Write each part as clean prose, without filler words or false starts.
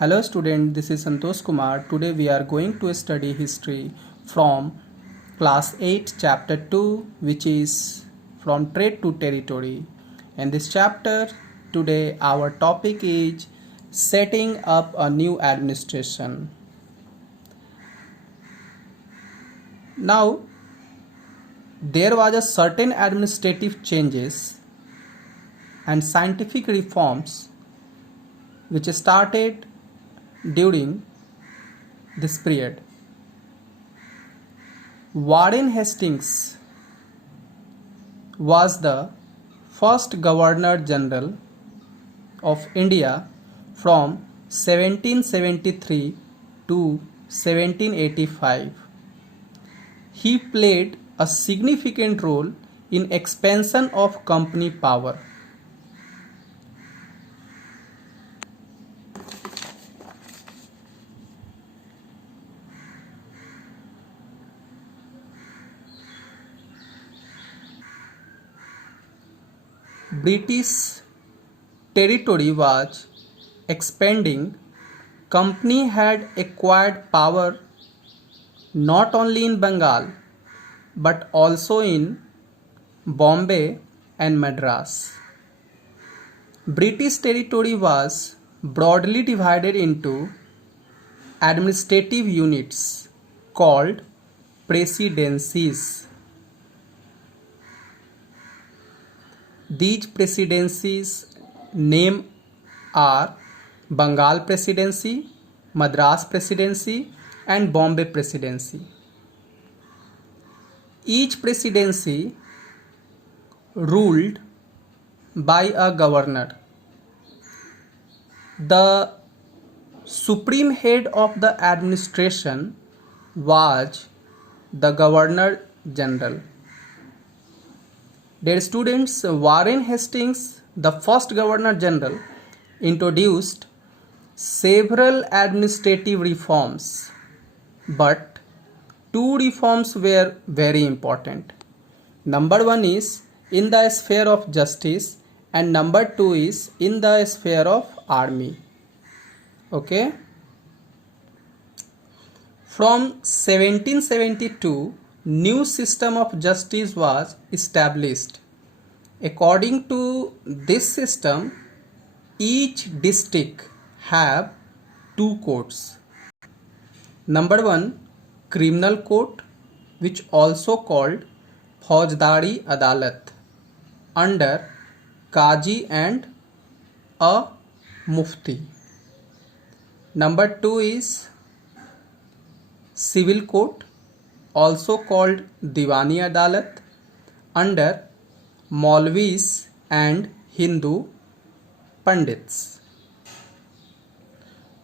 Hello student, this is Santosh Kumar. Today we are going to study history from class 8 chapter 2, which is from trade to territory. In this chapter today our topic is setting up a new administration. Now there was a certain administrative changes and scientific reforms which started during this period. Warren Hastings was the first Governor General of India from 1773 to 1785. He played a significant role in expansion of company power. British territory was expanding. Company had acquired power not only in Bengal but also in Bombay and Madras. British territory was broadly divided into administrative units called presidencies. These presidencies name are Bengal Presidency, Madras Presidency and Bombay Presidency. Each presidency ruled by a governor. The supreme head of the administration was the Governor General. Dear students, Warren Hastings, the first Governor General, introduced several administrative reforms, but two reforms were very important. Number one is in the sphere of justice and number two is in the sphere of army. Okay. From 1772, new system of justice was established. According to this system, each district have two courts. Number one, criminal court, which also called Faujdari Adalat, under Qazi and a Mufti. Number two is civil court, also called Diwani Adalat, under Maulvis and Hindu Pandits.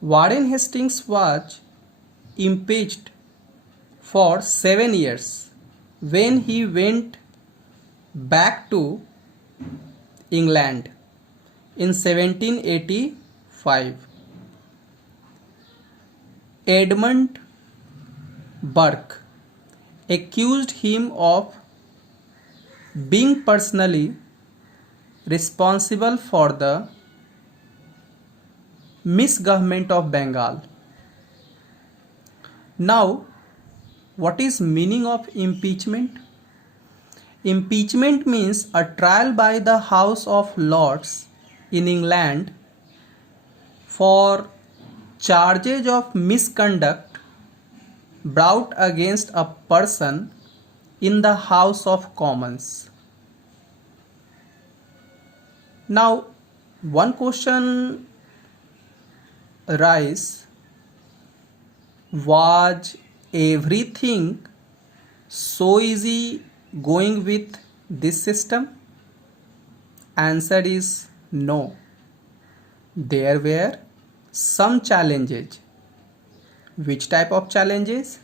Warren Hastings was impeached for 7 years when he went back to England in 1785. Edmund Burke accused him of being personally responsible for the misgovernment of Bengal. Now, what is meaning of impeachment? Impeachment means a trial by the House of Lords in England for charges of misconduct brought against a person in the House of Commons. Now, one question arises: was everything so easy going with this system? Answer is no. There were some challenges. Which type of challenges?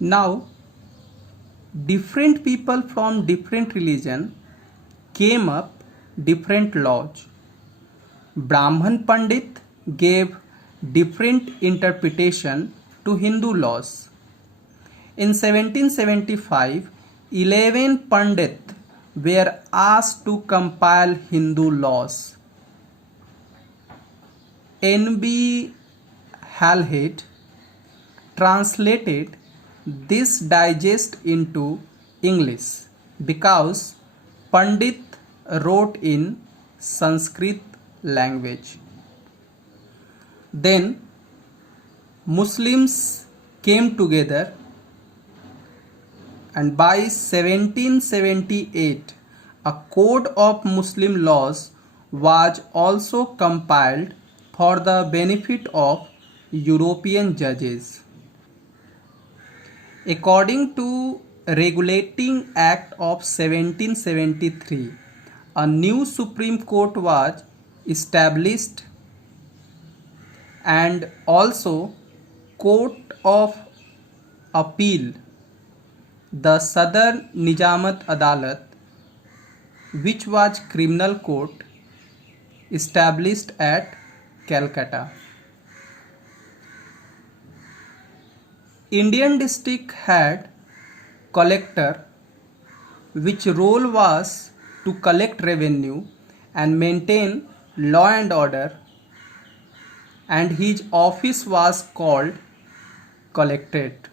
Now, different people from different religion came up different laws. Brahman Pandit gave different interpretation to Hindu laws. In 1775, 11 Pandit were asked to compile Hindu laws. N.B. Halhed translated this digest into English because Pandit wrote in Sanskrit language. Then Muslims came together, and by 1778 a code of Muslim laws was also compiled for the benefit of European judges. According to Regulating Act of 1773, a new Supreme Court was established, and also Court of Appeal, the Southern Nizamat Adalat, which was criminal court, established at Calcutta. Indian district had collector, which role was to collect revenue and maintain law and order, and his office was called collectorate.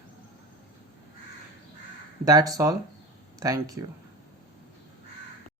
That's all. Thank you.